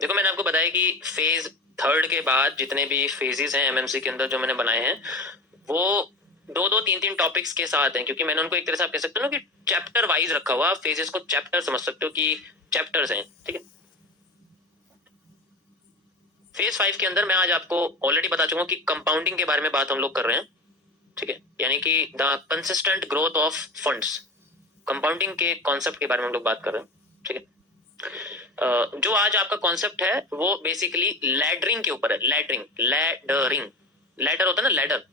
देखो मैंने आपको बताया कि फेज थर्ड के बाद जितने भी फेजेस हैं एमएमसी के अंदर जो मैंने बनाए हैं वो दो दो तीन तीन टॉपिक्स के साथ हैं, क्योंकि मैंने उनको एक तरह से आप कह सकते हो ना कि चैप्टर वाइज रखा हुआ, फेजेस को चैप्टर समझ सकते हो कि चैप्टर्स हैं, ठीक है। फेज 5 के अंदर मैं आज आपको ऑलरेडी बता चुका हूं कि कंपाउंडिंग के बारे में बात हम लोग कर रहे हैं, ठीक है, यानी कि the consistent growth of funds, compounding के कॉन्सेप्ट के बारे में हम लोग बात कर रहे हैं, ठीक है। जो आज आपका कॉन्सेप्ट है वो बेसिकली लैडरिंग के ऊपर है। लैडरिंग, लैडरिंग, लैडर होता है ना, लैडर,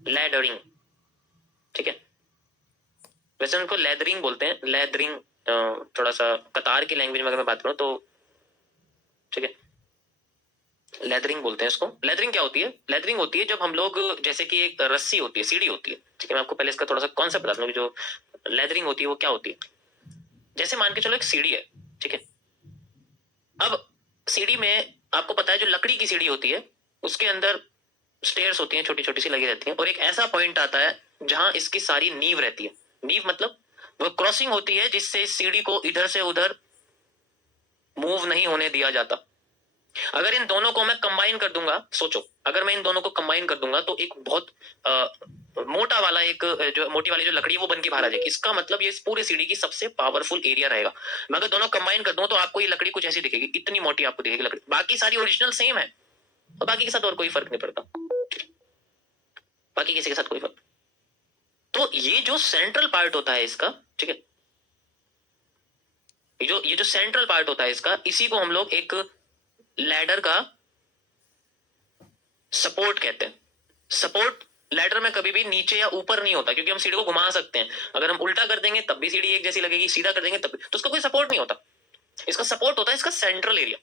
लैडरिंग, ठीक है। वैसे उनको लेदरिंग बोलते हैं, लेदरिंग थोड़ा सा कतार की लैंग्वेज में अगर मैं बात करूं तो, ठीक है, लेदरिंग बोलते हैं इसको। लेदरिंग क्या होती है? लेदरिंग होती है जब हम लोग, जैसे कि एक रस्सी होती है, सीढ़ी होती है, ठीक है, मैं आपको पहले इसका थोड़ा सा कॉन्सेप्ट बताता हूँ कि जो लेदरिंग होती है वो क्या होती है। जैसे मान के चलो एक सीढ़ी है, ठीक है। अब सीढ़ी में आपको पता है जो लकड़ी की सीढ़ी होती है उसके अंदर स्टेयर्स होती हैं, छोटी छोटी सी लगी रहती हैं, और एक ऐसा पॉइंट आता है जहां इसकी सारी नींव रहती है। नींव मतलब वो क्रॉसिंग होती है जिससे इस सीढ़ी को इधर से उधर मूव नहीं होने दिया जाता। अगर इन दोनों को मैं कंबाइन कर दूंगा, सोचो अगर मैं इन दोनों को कंबाइन कर दूंगा तो एक बहुत मोटा वाला, एक जो मोटी वाली जो लकड़ी है वो बन के बाहर आ जाएगी। इसका मतलब ये इस पूरी सीढ़ी की सबसे पावरफुल एरिया रहेगा। मैं अगर दोनों कंबाइन कर दूं तो आपको ये लकड़ी कुछ ऐसी दिखेगी, इतनी मोटी आपको दिखेगी लकड़ी, बाकी सारी ओरिजिनल सेम है और बाकी के साथ और कोई फर्क नहीं पड़ता, बाकी किसी के साथ कोई फर्क। तो ये जो सेंट्रल पार्ट होता है इसका, ठीक है, ये जो सेंट्रल पार्ट होता है इसका, इसी को हम लोग एक लैडर का सपोर्ट कहते हैं। सपोर्ट लैडर में कभी भी नीचे या ऊपर नहीं होता, क्योंकि हम सीढ़ी को घुमा सकते हैं। अगर हम उल्टा कर देंगे तब भी सीढ़ी एक जैसी लगेगी, सीधा कर देंगे तब भी, तो उसका कोई सपोर्ट नहीं होता। इसका सपोर्ट होता है इसका सेंट्रल एरिया।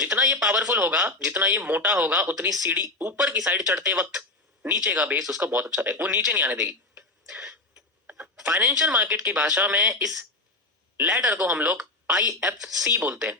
जितना ये पावरफुल होगा, जितना ये मोटा होगा, उतनी सीढ़ी ऊपर की साइड चढ़ते वक्त नीचे का बेस उसका बहुत अच्छा रहेगा, वो नीचे नहीं आने देगी। फाइनेंशियल मार्केट की भाषा में इस लैडर को हम लोग IFC बोलते हैं,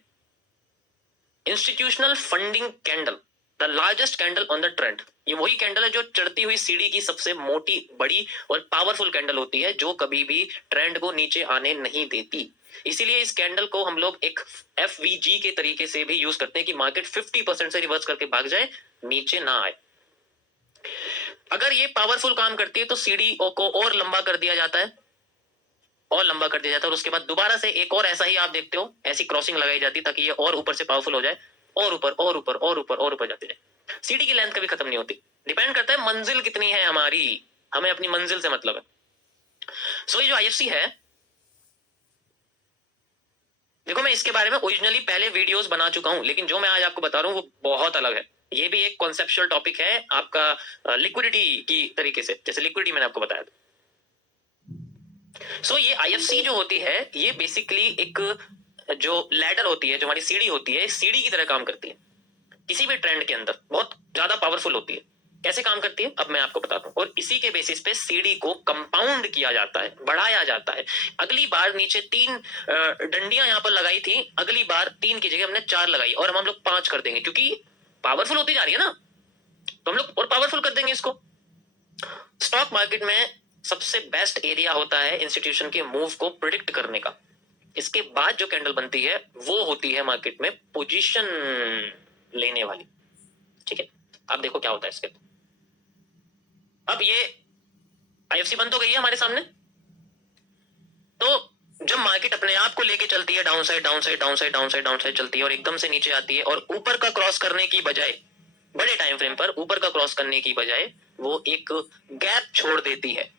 institutional funding candle, the largest candle on the trend. ये वही कैंडल है जो चढ़ती हुई सीढ़ी की सबसे मोटी, बड़ी और पावरफुल कैंडल होती है, जो कभी भी ट्रेंड को नीचे आने नहीं देती। इसीलिए इस कैंडल को हम लोग एक FVG के तरीके से भी यूज करते हैं कि मार्केट 50% से रिवर्स करके भाग जाए, नीचे ना आए। अगर ये पावरफुल काम करती है तो सीढ़ी को और लंबा कर दिया जाता है, और लंबा कर दिया जाता है, और उसके बाद दोबारा से एक और ऐसा ही आप देखते हो, ऐसी क्रॉसिंग लगाई जाती है ताकि ये और ऊपर से पावरफुल हो जाए, और ऊपर और ऊपर और ऊपर और ऊपर जाती जाए। सीढ़ी की लेंथ कभी खत्म नहीं होती, डिपेंड करता है मंजिल कितनी है हमारी, हमें अपनी मंजिल से मतलब है। सो ये जो IFC है, देखो मैं इसके बारे में ओरिजिनली पहले वीडियोस बना चुका हूं, लेकिन जो मैं आज आपको बता रहा हूं वो बहुत अलग है। ये भी एक कॉन्सेप्चुअल टॉपिक है आपका लिक्विडिटी की तरीके से, जैसे लिक्विडिटी मैंने आपको बताया था। सो ये IFC जो होती है ये बेसिकली एक जो लैडर होती है, जो हमारी सीढ़ी होती है, सीढ़ी की तरह काम करती है। किसी भी ट्रेंड के अंदर बहुत ज्यादा पावरफुल होती है। कैसे काम करती है अब मैं आपको बताता हूं, और इसी के बेसिस पे सीढ़ी को कंपाउंड किया जाता है, बढ़ाया जाता है। अगली बार नीचे 3 डंडियां यहां पर लगाई थी, अगली बार 3 की जगह हमने 4 लगाई, और हम लोग 5 कर देंगे, क्योंकि पावरफुल होती जा रही है ना, तो हम लोग और पावरफुल कर देंगे इसको। स्टॉक मार्केट में सबसे बेस्ट एरिया होता है इंस्टीट्यूशन के मूव को प्रिडिक्ट करने का। इसके बाद जो कैंडल बनती है वो होती है मार्केट में पोजीशन लेने वाली, ठीक है। अब देखो क्या होता है इसके, अब ये IFC बंद हो गई है हमारे सामने। तो जब मार्केट अपने आप को लेके चलती है, down side down side down side down side down side चलती है, और एकदम से नीचे आती है, और ऊपर का क्रॉस करने की बजाय, बड़े टाइम फ्रेम पर ऊपर का क्रॉस करने की बजाय वो एक गैप छोड़ देती है।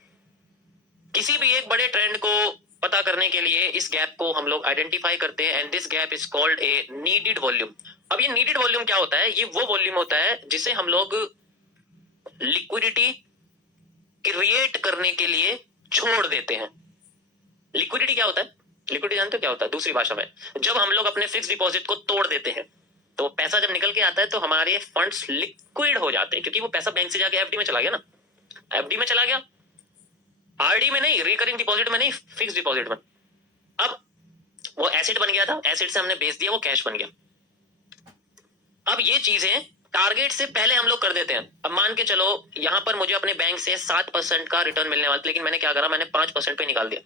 किसी भी एक बड़े ट्रेंड को पता करने के लिए इस गैप को हम लोग आइडेंटिफाई करते हैं, and this gap is called A needed volume. अब ये नीडेड वॉल्यूम क्या होता है? ये वो वॉल्यूम होता है जिसे हम लोग लिक्विडिटी क्रिएट करने के लिए छोड़ देते हैं। लिक्विडिटी क्या होता है? लिक्विडिटी जानते हो क्या होता है? दूसरी भाषा में, जब हम लोग अपने फिक्स डिपॉजिट को तोड़ देते हैं, तो पैसा जब निकल के आता है तो हमारे फंड्स लिक्विड हो जाते हैं, क्योंकि वो पैसा बैंक से जाके FD में चला गया ना, FD में चला गया, RD में नहीं, रिकरिंग डिपॉजिट में नहीं, फिक्स डिपॉजिट में। अब वो एसेट बन गया था, एसेट से हमने बेच दिया, वो कैश बन गया। अब ये चीजें टारगेट से पहले हम लोग कर देते हैं। अब मान के चलो यहां पर मुझे अपने बैंक से 7% का रिटर्न मिलने वाला था, लेकिन मैंने क्या करा, मैंने 5% पे निकाल दिया।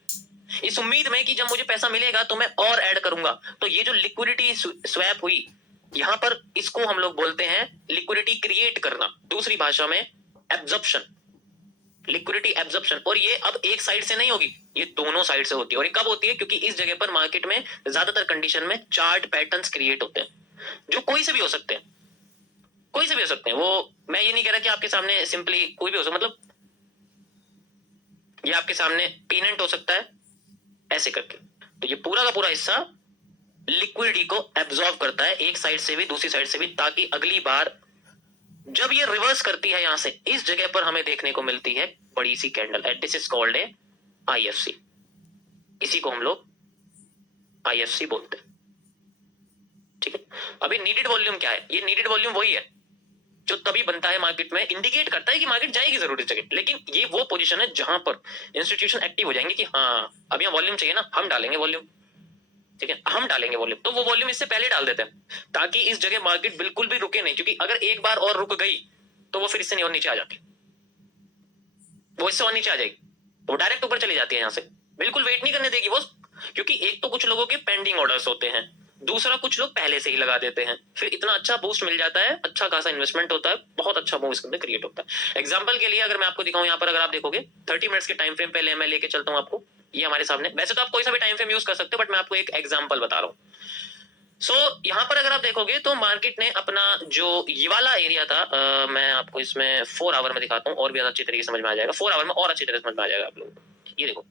इस उम्मीद में कि जब मुझे पैसा मिलेगा तो मैं और ऐड करूंगा। तो ये जो लिक्विडिटी स्वैप हुई यहां पर, इसको हम लोग बोलते हैं लिक्विडिटी क्रिएट करना, दूसरी भाषा में एब्जॉर्प्शन, लिक्विडिटी एब्जॉर्प्शन। और ये अब एक साइड से नहीं होगी, ये दोनों साइड से होती है। और ये कब होती है? क्योंकि इस जगह पर मार्केट में ज्यादातर कंडीशन में चार्ट पैटर्न्स क्रिएट होते हैं जो कोई से भी हो सकते हैं, कोई से भी हो सकते हैं। वो मैं ये नहीं कह रहा कि आपके सामने सिंपली कोई भी हो सकता, मतलब ये आपके सामने पेनेंट हो सकता है ऐसे करके। तो ये पूरा का पूरा हिस्सा लिक्विडिटी को एब्जॉर्ब करता है एक साइड से भी दूसरी साइड से भी, ताकि अगली बार जब ये रिवर्स करती है यहां से, इस जगह पर हमें देखने को मिलती है बड़ी सी candle. This is called a IFC. इसी को हम लोग आईएफसी बोलते हैं, ठीक है। अभी नीडेड वॉल्यूम क्या है? ये नीडेड वॉल्यूम वही है जो तभी बनता है मार्केट में, इंडिकेट करता है कि मार्केट जाएगी जरूर इस जगह। लेकिन ये वो पोजीशन है जहां पर इंस्टीट्यूशन एक्टिव हो जाएंगे कि हाँ अब यहाँ वॉल्यूम चाहिए ना, हम डालेंगे वॉल्यूम, ठीक है, हम डालेंगे वॉल्यूम। तो वो वॉल्यूम इससे पहले डाल देते हैं ताकि इस जगह मार्केट बिल्कुल भी रुके नहीं, क्योंकि अगर एक बार और रुक गई तो वो फिर इससे नहीं और नीचे आ जाती, वो इससे और नीचे आ जाएगी, वो डायरेक्ट ऊपर चली जाती है यहाँ से, बिल्कुल वेट नहीं करने देगी वो। क्योंकि एक तो कुछ लोगों के पेंडिंग ऑर्डर्स होते हैं, दूसरा कुछ लोग पहले से ही लगा देते हैं, फिर इतना अच्छा बूस्ट मिल जाता है, अच्छा खासा इन्वेस्टमेंट होता है, बहुत अच्छा मूव इसके अंदर क्रिएट होता है। एग्जांपल के लिए अगर मैं आपको दिखाऊं, यहाँ पर अगर आप देखोगे 30 मिनट्स के टाइम फ्रेम पहले मैं लेके चलता हूं आपको, ये हमारे सामने, वैसे तो आप कोई सा भी टाइम फ्रेम यूज कर सकते हो बट मैं आपको एक एग्जाम्पल बता रहा हूँ। सो यहाँ पर अगर आप देखोगे तो मार्केट ने अपना जो ये वाला एरिया था, मैं आपको इसमें 4 आवर में दिखाता हूँ और भी अच्छी तरीके से समझ में आ जाएगा, 4 आवर में और अच्छी तरह समझ में आ जाएगा आप लोगों को। ये देखो,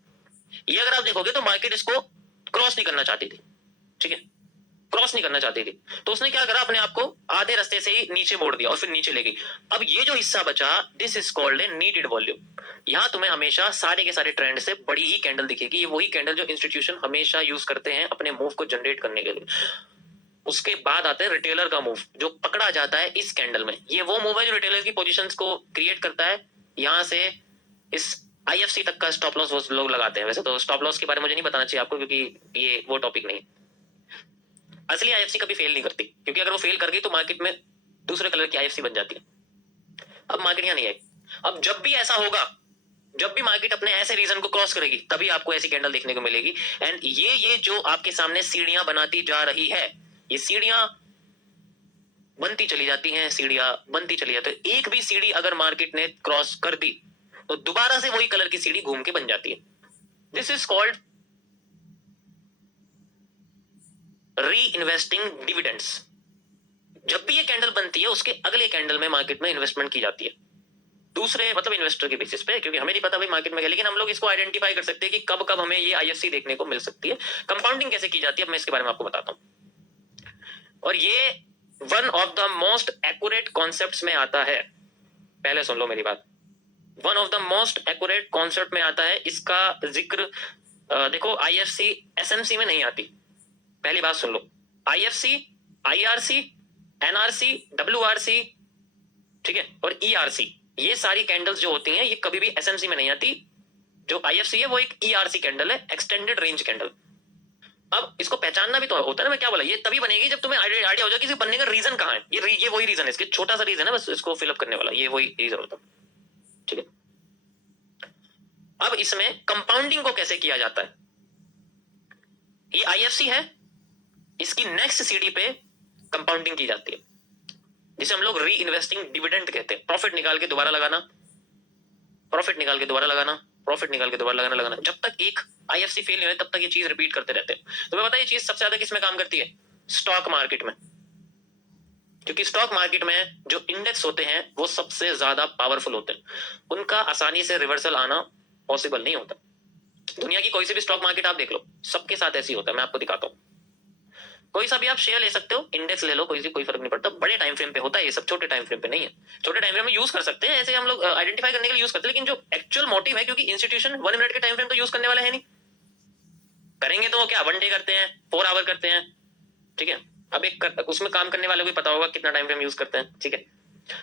ये अगर आप देखोगे तो मार्केट इसको क्रॉस नहीं करना चाहती थी, ठीक है, क्रॉस नहीं करना चाहती थी। तो उसने क्या करा, अपने आप को आधे रास्ते से ही नीचे मोड़ दिया और फिर नीचे ले गई। अब ये जो हिस्सा बचा, this is called A needed volume. यहां तुम्हें हमेशा सारे के सारे ट्रेंड से बड़ी ही कैंडल दिखेगी। ये वही कैंडल जो इंस्टीट्यूशन हमेशा यूज करते हैं अपने मूव को जनरेट करने के लिए। उसके बाद आता है रिटेलर का मूव जो पकड़ा जाता है इस कैंडल में। ये वो मूव है जो रिटेलर की पोजीशंस को क्रिएट करता है। यहां से इस आईएफसी तक का स्टॉप लॉस वो लोग लगाते हैं। वैसे तो स्टॉप लॉस के बारे में मुझे नहीं बताना चाहिए आपको, क्योंकि ये वो टॉपिक नहीं है। असली आईएफसी कभी फेल नहीं करती, क्योंकि अगर वो फेल कर गई तो मार्केट में दूसरे कलर की आईएफसी बन जाती है। अब मार्केट यहां नहीं आई। अब जब भी ऐसा होगा, जब भी मार्केट अपने ऐसे रीजन को क्रॉस करेगी, तभी आपको ऐसी कैंडल देखने को मिलेगी। एंड ये जो आपके सामने सीढ़ियां बनाती जा रही है, ये सीढ़ियां बनती चली जाती हैं, सीढ़ियां बनती चली जाती है। एक भी सीढ़ी अगर मार्केट ने क्रॉस कर दी तो दोबारा से वही कलर की सीढ़ी घूम के बन जाती है। दिस इज कॉल्ड री इन्वेस्टिंग डिविडेंड्स। जब भी ये कैंडल बनती है उसके अगले कैंडल में मार्केट में इन्वेस्टमेंट की जाती है, दूसरे मतलब इन्वेस्टर के बेसिस पे, क्योंकि हमें नहीं पता भाई मार्केट में क्या, लेकिन हम लोग इसको आइडेंटिफाई कर सकते हैं कि कब कब हमें ये आईएफसी देखने को मिल सकती है। कंपाउंडिंग कैसे की जाती है, मैं इसके बारे में आपको बताता हूं। और ये one of the most accurate concepts में आता है। पहले सुन लो मेरी बात, one of the most accurate concept में आता है। इसका जिक्र देखो आईएफसी एसएमसी में नहीं आती। पहली बात सुन लो, आईएफसी, आईआरसी, एनआरसी, डब्ल्यूआरसी, ठीक है, और ईआरसी, ये सारी कैंडल्स जो होती हैं ये कभी भी एसएमसी में नहीं आती। जो आईएफसी है वो एक ईआरसी कैंडल है, एक्सटेंडेड रेंज कैंडल। अब इसको पहचानना भी तो होता है ना, मैं क्या बोला, ये तभी बनेगी जब तुम्हें आइडिया हो जाए कि बनने का रीजन कहां है। ये वही रीजन है, इसके छोटा सा रीजन है बस इसको फिलअप करने वाला, ये वही रीजन होता है, ठीक है। अब इसमें कंपाउंडिंग को कैसे किया जाता है, ये आईएफसी है, इसकी नेक्स्ट सीढ़ी पे कंपाउंडिंग की जाती है, जिसे हम लोग री इन्वेस्टिंग डिविडेंड कहते हैं। प्रॉफिट निकाल के दोबारा लगाना, प्रॉफिट निकाल के दोबारा लगाना, प्रॉफिट निकाल के दोबारा लगाना। जब तक एक आईएफसी फेल नहीं हो तब तक ये चीज रिपीट करते रहते हैं। तुम्हें पता है ये चीज सबसे ज्यादा किसमें काम करती है? स्टॉक मार्केट में। क्योंकि स्टॉक मार्केट में जो इंडेक्स होते हैं वो सबसे ज्यादा पावरफुल होते हैं, उनका आसानी से रिवर्सल आना पॉसिबल नहीं होता। दुनिया की कोई सी भी स्टॉक मार्केट आप देख लो, सबके साथ ऐसी होता है। मैं आपको दिखाता हूँ, कोई सा भी आप शेयर ले सकते हो, इंडेक्स ले लो, कोई फर्क नहीं पड़ता। बड़े टाइम फ्रेम पे होता है ये सब, छोटे टाइम फ्रेम पे नहीं है। छोटे टाइम फ्रेम में यूज कर सकते हैं, ऐसे हम लोग आइडेंटिफाई करने के लिए यूज करते हैं, लेकिन जो एक्चुअल मोटिव है, क्योंकि इंस्टीट्यूशन 1 मिनट के टाइम फ्रेम तो यूज करने वाले है नहीं, करेंगे तो वो क्या 1 डे करते हैं, 4 आवर करते हैं, ठीक है। अब एक उसमें काम करने वाले को भी पता होगा कितना टाइम फ्रेम यूज करते हैं, ठीक है।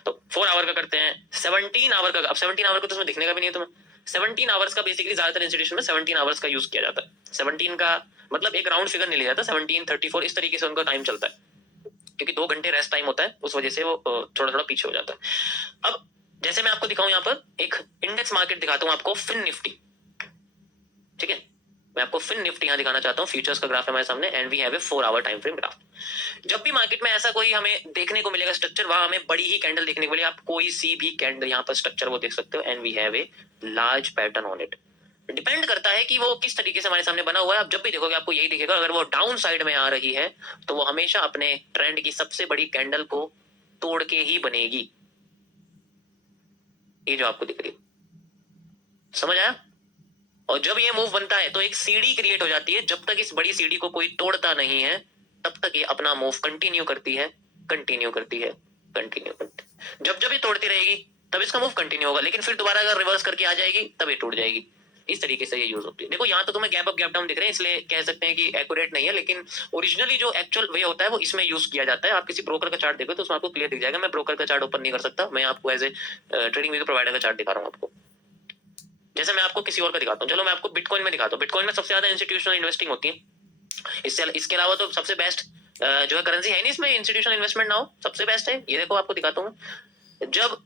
तो 4 आवर का करते हैं, 17 आवर का। अब 17 आवर को तो उसमें दिखने का भी नहीं है तुम्हें। 17 आवर्स का बेसिकली ज्यादातर इंस्टीट्यूशन में 17 आवर्स का यूज किया जाता है। 17 का मतलब एक राउंड फिगर नहीं लिया जाता, 17, 34 इस तरीके से उनका टाइम चलता है, क्योंकि 2 घंटे रेस्ट टाइम होता है, उस वजह से वो थोड़ा थोड़ा पीछे हो जाता है। अब जैसे मैं आपको दिखाऊं, यहाँ पर एक इंडेक्स मार्केट दिखाता हूं आपको, फिन निफ्टी, ठीक है। मैं आपको फिर निफ्टी यहाँ दिखाना चाहता हूँ, फ्यूचर्स का ग्राफ है हमारे सामने and we have a 4 hour time frame graph. जब भी मार्केट में ऐसा कोई हमें देखने को मिलेगा स्ट्रक्चर, वहां हमें बड़ी ही कैंडल देखने को मिलेगी। आप कोई सी भी कैंडल यहाँ पर स्ट्रक्चर वो देख सकते हो and we have a large pattern on it. Depend करता है कि वो किस तरीके से हमारे सामने बना हुआ है। आप जब भी देखोगे आपको यही दिखेगा। अगर वो डाउन साइड में आ रही है तो वो हमेशा अपने ट्रेंड की सबसे बड़ी कैंडल को तोड़ के ही बनेगी। ये जो आपको दिख रही है, समझ आया? और जब ये मूव बनता है तो एक सीढ़ी क्रिएट हो जाती है। जब तक इस बड़ी सीढ़ी को कोई तोड़ता नहीं है तब तक ये अपना मूव कंटिन्यू करती है, कंटिन्यू करती है, कंटिन्यू करती है। जब जब ये तोड़ती रहेगी तब इसका मूव कंटिन्यू होगा, लेकिन फिर दोबारा अगर रिवर्स करके आ जाएगी तब ये टूट जाएगी। इस तरीके से ये यूज होती है। देखो यहाँ तो तुम्हें गैप अप गैप डाउन दिख रहे हैं, इसलिए कह सकते हैं कि एक्यूरेट नहीं है, लेकिन ओरिजिनली जो एक्चुअल वे होता है वो इसमें यूज किया जाता है। आप किसी ब्रोकर का चार्ट देखो तो उसमें आपको क्लियर दिख जाएगा। मैं ब्रोकर का चार्ट ओपन नहीं कर सकता, मैं आपको as a trading video provider का चार्ट दिखा रहा हूँ आपको। जैसे मैं आपको किसी और का दिखाता हूँ, चलो मैं आपको बिटकॉइन में दिखाता हूँ। बिटकॉइन में सबसे ज्यादा इंस्टीट्यूशनल इन्वेस्टिंग होती है। इसके अलावा तो सबसे बेस्ट जो है करेंसी है नहीं इसमें इंस्टीट्यूशनल इन्वेस्टमेंट ना हो, सबसे बेस्ट है ये। देखो आपको दिखाता हूँ, जब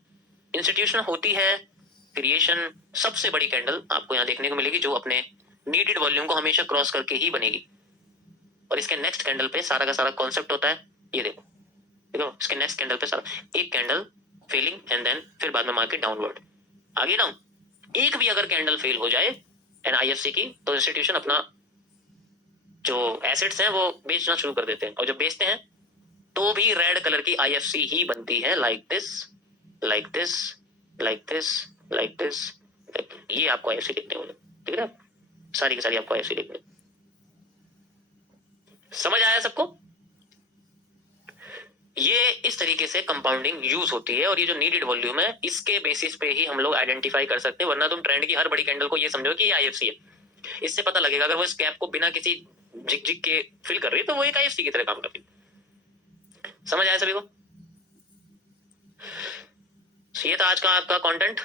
इंस्टीट्यूशनल होती है क्रिएशन, सबसे बड़ी कैंडल आपको यहाँ देखने को मिलेगी जो अपने नीडेड वॉल्यूम को हमेशा क्रॉस करके ही बनेगी। और इसके नेक्स्ट कैंडल पे सारा का सारा कॉन्सेप्ट होता है, ये देखो देखो इसके नेक्स्ट कैंडल पे सारा एक कैंडल फेलिंग एंड देन फिर बाद में मार्केट डाउनवर्ड, आगे डाउन। एक भी अगर कैंडल फेल हो जाए एनआईएफसी की तो इंस्टीट्यूशन अपना जो एसेट्स हैं वो बेचना शुरू कर देते हैं। और जब बेचते हैं तो भी रेड कलर की आईएफसी ही बनती है, like this, like this, like this, like this. ये आपको आईएफसी देखने को ठीक है, सारी की सारी आपको आईएफसी देखने। समझ आया सबको? ये इस तरीके से कंपाउंडिंग यूज होती है। और ये जो नीडेड वॉल्यूम है इसके बेसिस पे ही हम लोग आइडेंटिफाई कर सकते हैं, वरना तुम ट्रेंड की हर बड़ी कैंडल को ये समझो कि ये आईएफसी है। इससे पता लगेगा अगर वो इस गैप को बिना किसी जिग जिग के फिल कर रही है तो वो एक आईएफसी की तरह काम कर रही है। समझ आया सभी को? ये था आज का आपका कंटेंट।